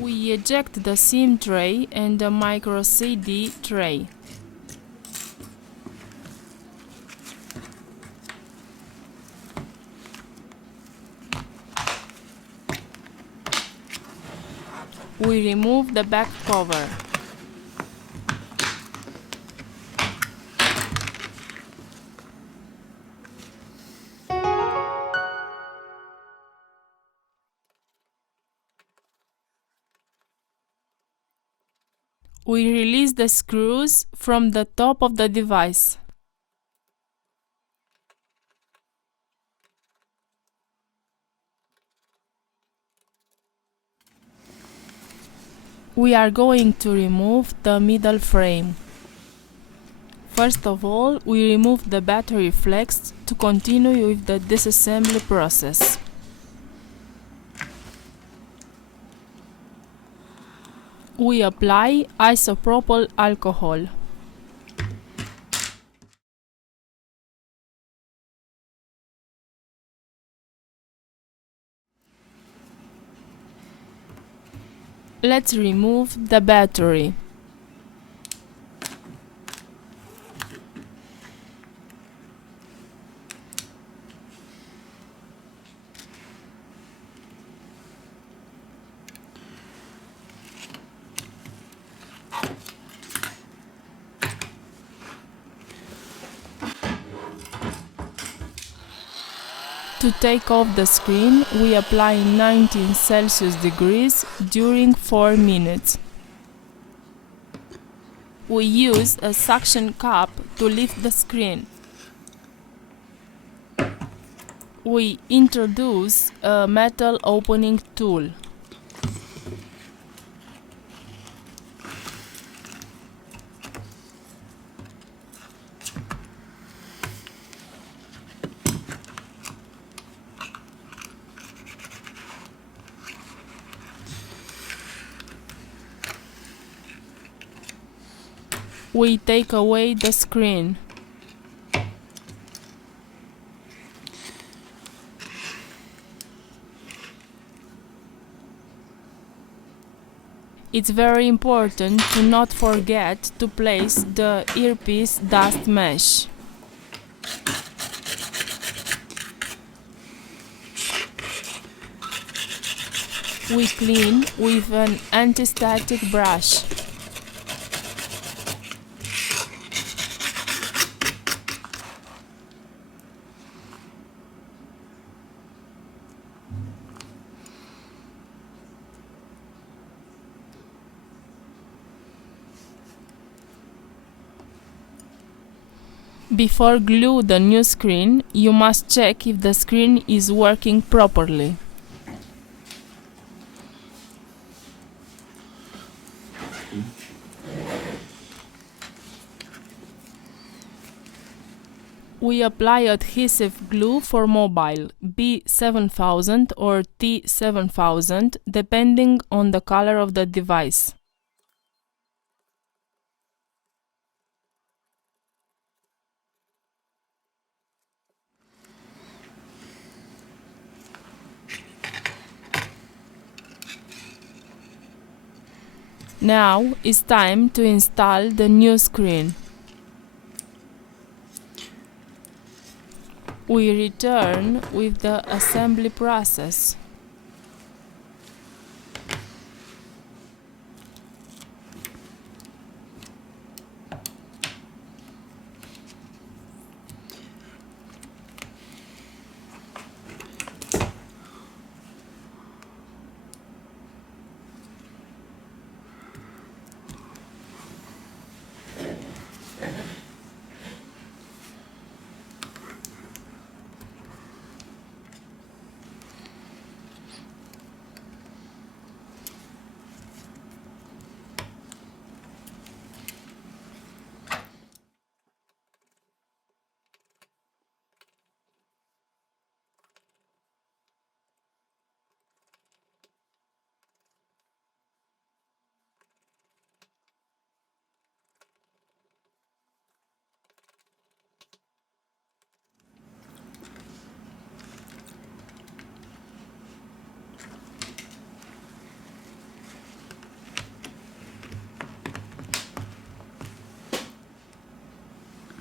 We eject the SIM tray and the micro CD tray. We remove the back cover. We release the screws from the top of the device. We are going to remove the middle frame. First of all, we remove the battery flex to continue with the disassembly process. We apply isopropyl alcohol. Let's remove the battery. To take off the screen, we apply 19 Celsius degrees during 4 minutes. We use a suction cup to lift the screen. We introduce a metal opening tool. We take away the screen. It's very important to not forget to place the earpiece dust mesh. We clean with an anti-static brush. Before glue the new screen, you must check if the screen is working properly. We apply adhesive glue for mobile, B7000 or T7000, depending on the color of the device. Now it's time to install the new screen. We return with the assembly process.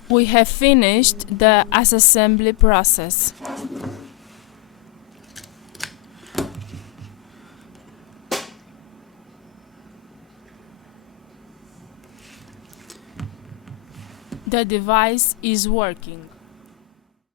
We have finished the assembly process. The device is working.